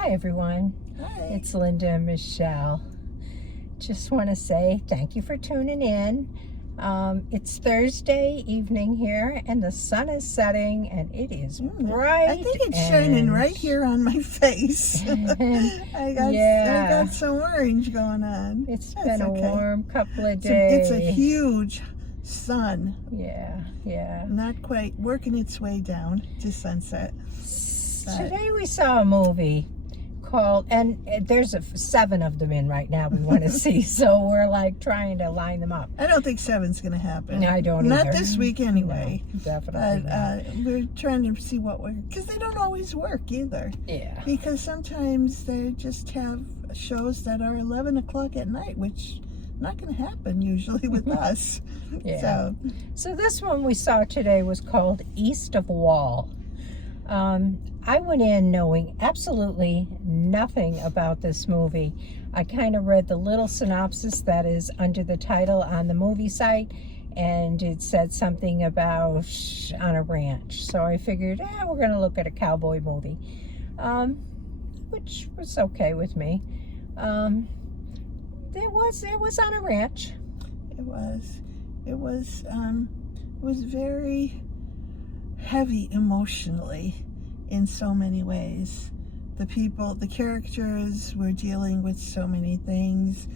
Hi everyone, Hi. it's Linda and Michelle. Just want to say thank you for tuning in. It's Thursday evening here and the sun is setting and it is bright. I think it's shining right here on my face. I got some orange going on. It's That's been a okay. warm couple of days. It's a huge sun. Yeah. Not quite working its way down to sunset. Today we saw a movie called, and there's 7 of them in right now we want to see, so we're like trying to line them up. I don't think 7's going to happen. No, I don't Not either. this week anyway. No, definitely But we're trying to see what we're, because they don't always work either. Yeah. Because sometimes they just have shows that are 11 o'clock at night, which not going to happen usually with us. Yeah. So this one we saw today was called East of Wall. I went in knowing absolutely nothing about this movie. I kind of read the little synopsis that is under the title on the movie site, and it said something about on a ranch. So I figured, we're going to look at a cowboy movie, which was okay with me. It was on a ranch. It was very heavy emotionally in so many ways. The characters were dealing with so many things.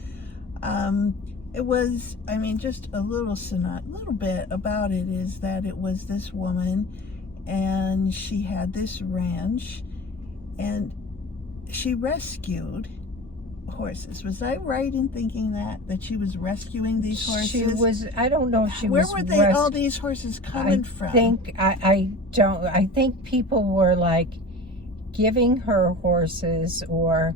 It was, just a little bit about it is that it was this woman and she had this ranch and she rescued horses. Was I right in thinking that she was rescuing these horses? She was. I don't know if she Where was. Where were they? All these horses coming from? I don't. I think people were like giving her horses, or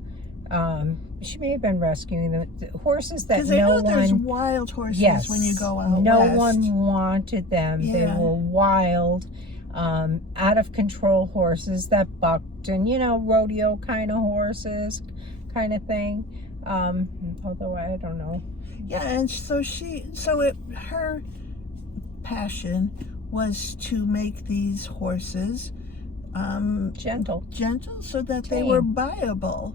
she may have been rescuing the horses that no one. Because there's wild horses when you go out no west. One wanted them. Yeah. They were wild, out of control horses that bucked, and rodeo kind of horses. Kind of thing, although I don't know. Yeah, and so her passion was to make these horses gentle, so that they were viable,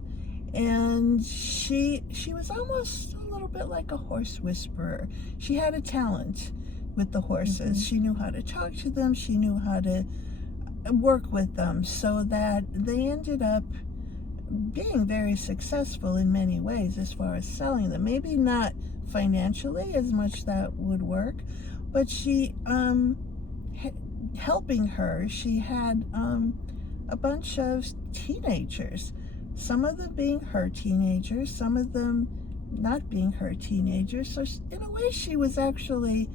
and she was almost a little bit like a horse whisperer. She had a talent with the horses. Mm-hmm. She knew how to talk to them. She knew how to work with them, so that they ended up being very successful in many ways as far as selling them. Maybe not financially as much that would work, but she helping her, she had a bunch of teenagers, some of them being her teenagers, some of them not being her teenagers. So in a way she was actually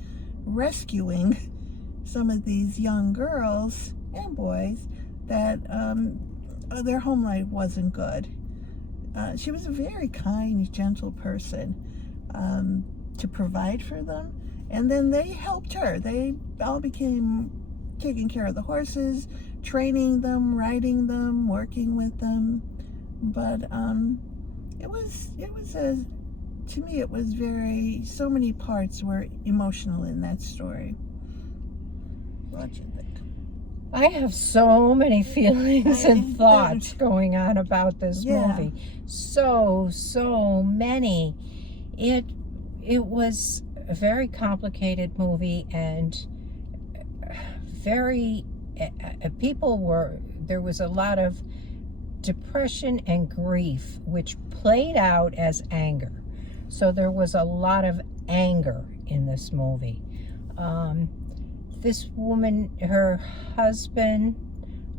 rescuing some of these young girls and boys that their home life wasn't good. She was a very kind, gentle person to provide for them. And then they helped her. They all became taking care of the horses, training them, riding them, working with them. But to me, it was so many parts were emotional in that story. What do you think? I have so many feelings and thoughts going on about this movie. So many. It was a very complicated movie, and there was a lot of depression and grief, which played out as anger. So there was a lot of anger in this movie. This woman, her husband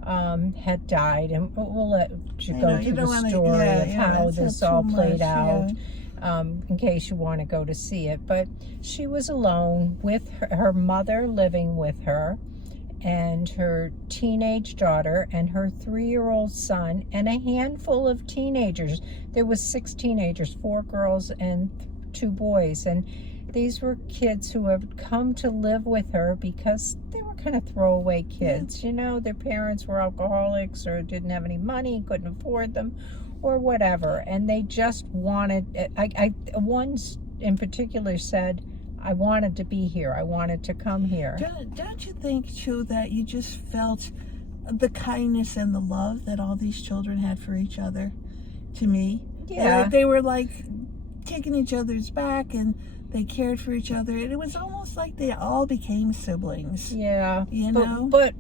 had died, and we'll let you go through the story of how this all played out, in case you want to go to see it. But she was alone with her mother living with her, and her teenage daughter, and her 3-year-old son, and a handful of teenagers. There was 6 teenagers, 4 girls and 2 boys, and these were kids who had come to live with her because they were kind of throwaway kids. Their parents were alcoholics or didn't have any money, couldn't afford them, or whatever. And they just wanted, one in particular said, I wanted to be here. I wanted to come here. Don't you think, too, that you just felt the kindness and the love that all these children had for each other, to me. Yeah. They were like taking each other's back, and they cared for each other. And it was almost like they all became siblings. Yeah. You know? But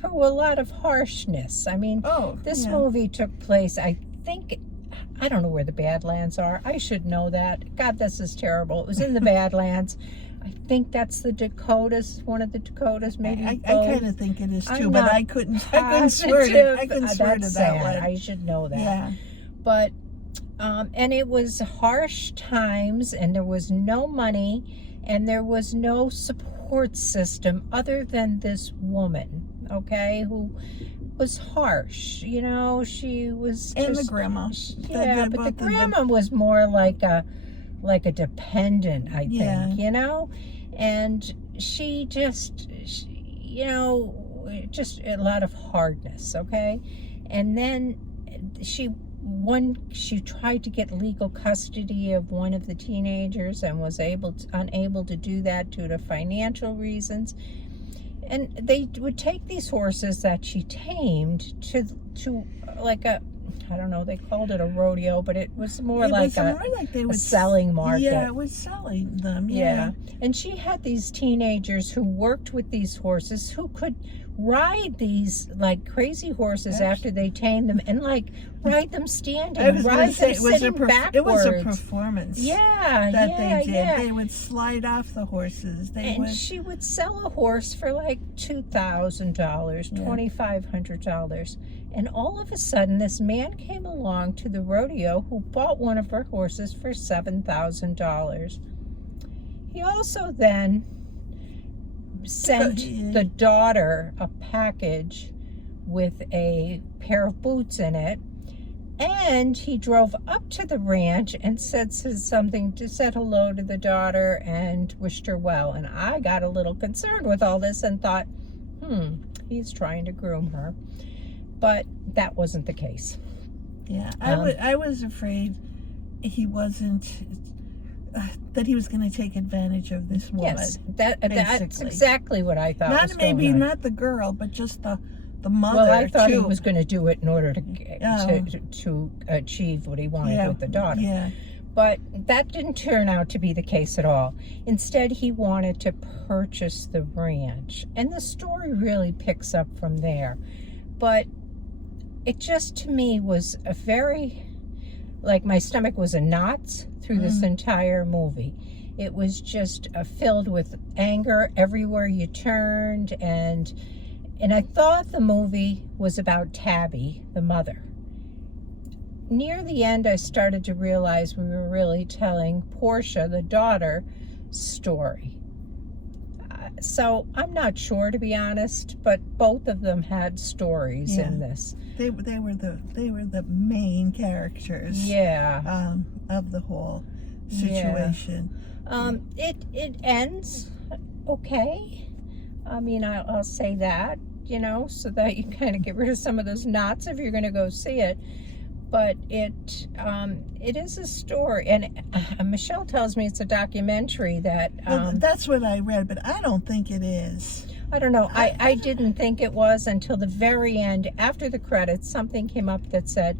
there were a lot of harshness. I mean, this movie took place, I think, I don't know where the Badlands are. I should know that. God, this is terrible. It was in the Badlands. I think that's the Dakotas, one of the Dakotas, maybe. I kind of think it is too, but I couldn't swear to I couldn't swear to that one. I should know that. Yeah. But and it was harsh times, and there was no money, and there was no support system other than this woman, okay, who was harsh. You know, she was and just, the grandma. Yeah, but the grandma was more like a dependent, I think, you know, and she just, you know, just a lot of hardness, okay, and then she tried to get legal custody of one of the teenagers and was unable to do that due to financial reasons. And they would take these horses that she tamed to like a, I don't know, they called it a rodeo, but it was more like a selling market. Yeah, it was selling them, yeah. And she had these teenagers who worked with these horses who could ride these like crazy horses after they tamed them, and like ride them standing, ride them sitting backwards. It was a performance. Yeah, that they did. Yeah. They would slide off the horses. She would sell a horse for like $2,000, $2,500, and all of a sudden, this man came along to the rodeo who bought one of her horses for $7,000. He also then sent the daughter a package with a pair of boots in it, and he drove up to the ranch and said hello to the daughter and wished her well. And I got a little concerned with all this and thought, he's trying to groom her. But that wasn't the case. Yeah, I was afraid he wasn't, that he was going to take advantage of this woman. Yes, that's exactly what I thought. Not the girl, but just the mother. Well, I thought he was going to do it in order to achieve what he wanted with the daughter. Yeah. But that didn't turn out to be the case at all. Instead, he wanted to purchase the ranch, and the story really picks up from there. But it just, to me, was a very, like, my stomach was in knots through this entire movie. It was just filled with anger everywhere you turned, and I thought the movie was about Tabby, the mother. Near the end, I started to realize we were really telling Portia, the daughter, story. So I'm not sure, to be honest, but both of them had stories in this. They were the main characters. Yeah. Of the whole situation. It ends okay. I mean, I'll say that, you know, so that you kind of get rid of some of those knots if you're going to go see it. But it is a story, and Michelle tells me it's a documentary that. That's what I read, but I don't think it is. I don't know. I didn't think it was until the very end, after the credits. Something came up that said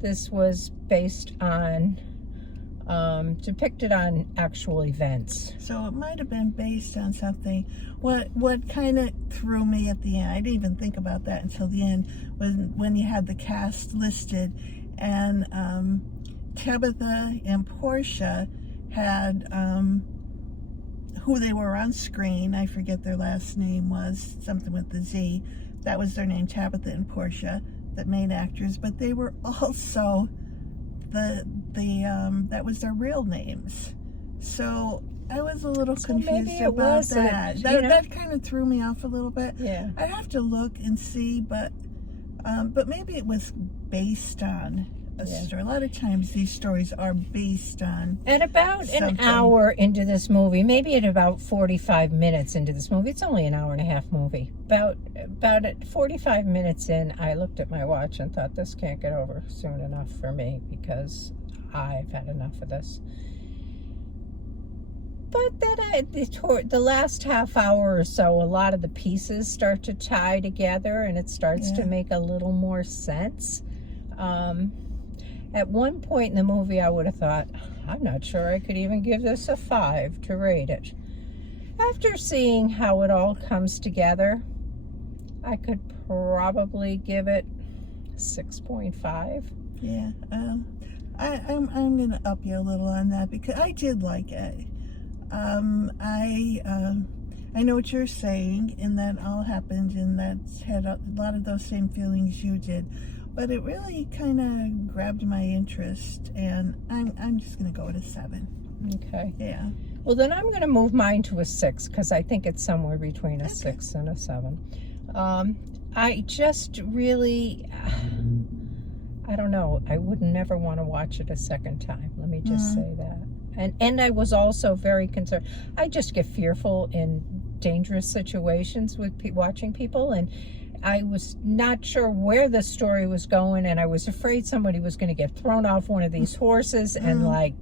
this was based on, depicted on actual events. So it might have been based on something. What kind of threw me at the end, I didn't even think about that until the end, when you had the cast listed, and Tabitha and Portia had who they were on screen. I forget their last name was something with the Z. That was their name, Tabitha and Portia, the main actors. But they were also that was their real names. So I was a little confused about that. That kind of threw me off a little bit. Yeah. I'd have to look and see, but maybe it was based on a story. A lot of times these stories are based on. At about an hour into this movie, maybe at about 45 minutes into this movie, it's only an hour and a half movie. About at 45 minutes in, I looked at my watch and thought, this can't get over soon enough for me, because I've had enough of this. But then the last half hour or so, a lot of the pieces start to tie together, and it starts to make a little more sense. At one point in the movie, I would have thought, I'm not sure I could even give this a 5 to rate it. After seeing how it all comes together, I could probably give it 6.5. Yeah, I'm gonna up you a little on that because I did like it. I know what you're saying, and that all happened, and that's had a lot of those same feelings you did. But it really kind of grabbed my interest, and I'm just gonna go with a 7. Okay. Yeah. Well, then I'm gonna move mine to a 6 because I think it's somewhere between a 6 and a 7. I just really, I don't know. I would never want to watch it a second time. Let me just say that. And I was also very concerned. I just get fearful in dangerous situations with watching people, and I was not sure where the story was going, and I was afraid somebody was going to get thrown off one of these horses and like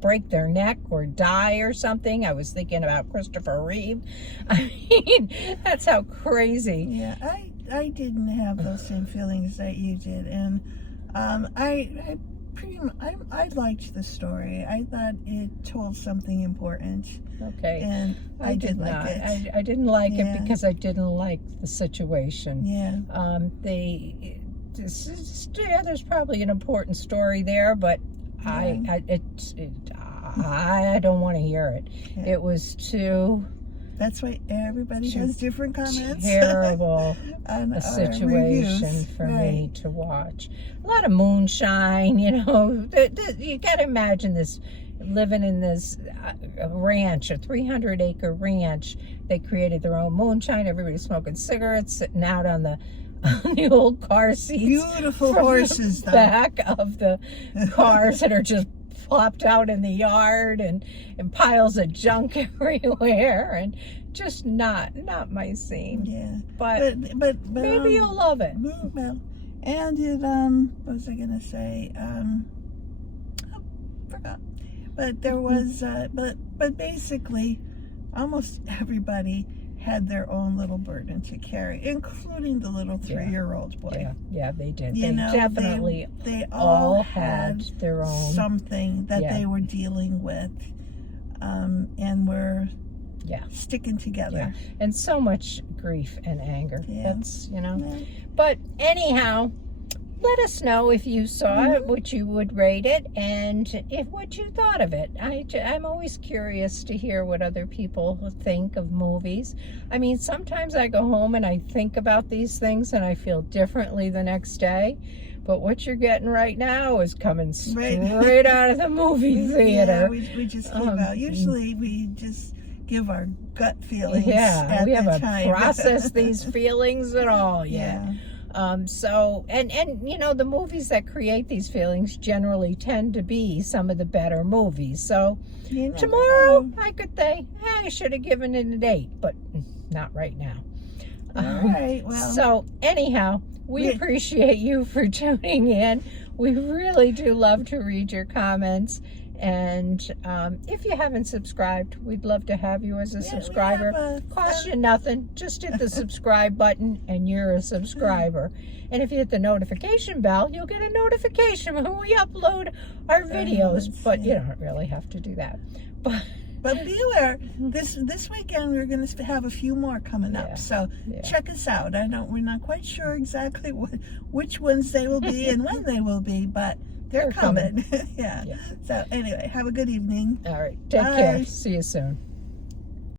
break their neck or die or something. I was thinking about Christopher Reeve. I mean, that's how crazy. Yeah, I didn't have those same feelings that you did, and I liked the story. I thought it told something important. Okay. And I did like not. it. I didn't like it because I didn't like the situation. Yeah. There's probably an important story there, but I don't want to hear it. Yeah. It was too. That's why everybody has different comments. Terrible on a situation reviews. for me to watch. A lot of moonshine, you know. You got to imagine this, living in this ranch, a 300-acre ranch. They created their own moonshine. Everybody's smoking cigarettes, sitting out on the old car seats. Beautiful horses, the back of the cars that are just plopped out in the yard, and piles of junk everywhere, and just not my scene. Yeah, but maybe you'll love it. Well, and it what was I gonna say? Forgot. But there was but basically, almost everybody had their own little burden to carry, including the little 3-year-old boy. Yeah, they did. You know, definitely they all had their own something that they were dealing with, and were sticking together. Yeah. And so much grief and anger. Yeah. That's, you know. Yeah. But anyhow, let us know if you saw it, what you would rate it, and what you thought of it. I'm always curious to hear what other people think of movies. I mean, sometimes I go home and I think about these things and I feel differently the next day. But what you're getting right now is coming straight out of the movie theater. Yeah, we just give out. Usually we just give our gut feelings. Yeah, we haven't time. processed these feelings at all yet. Yeah. So, and you know, the movies that create these feelings generally tend to be some of the better movies. So tomorrow I could say, I should have given it an 8, but not right now. All right, well. So anyhow, we appreciate you for tuning in. We really do love to read your comments. And if you haven't subscribed, we'd love to have you as a subscriber. Cost you nothing. Just hit the subscribe button and you're a subscriber. And if you hit the notification bell, you'll get a notification when we upload our videos. But you don't really have to do that. But be aware, this weekend we're going to have a few more coming up. So check us out. We're not quite sure exactly which ones they will be and when they will be, but they're coming. Yeah. So anyway, have a good evening. All right. Take care. See you soon.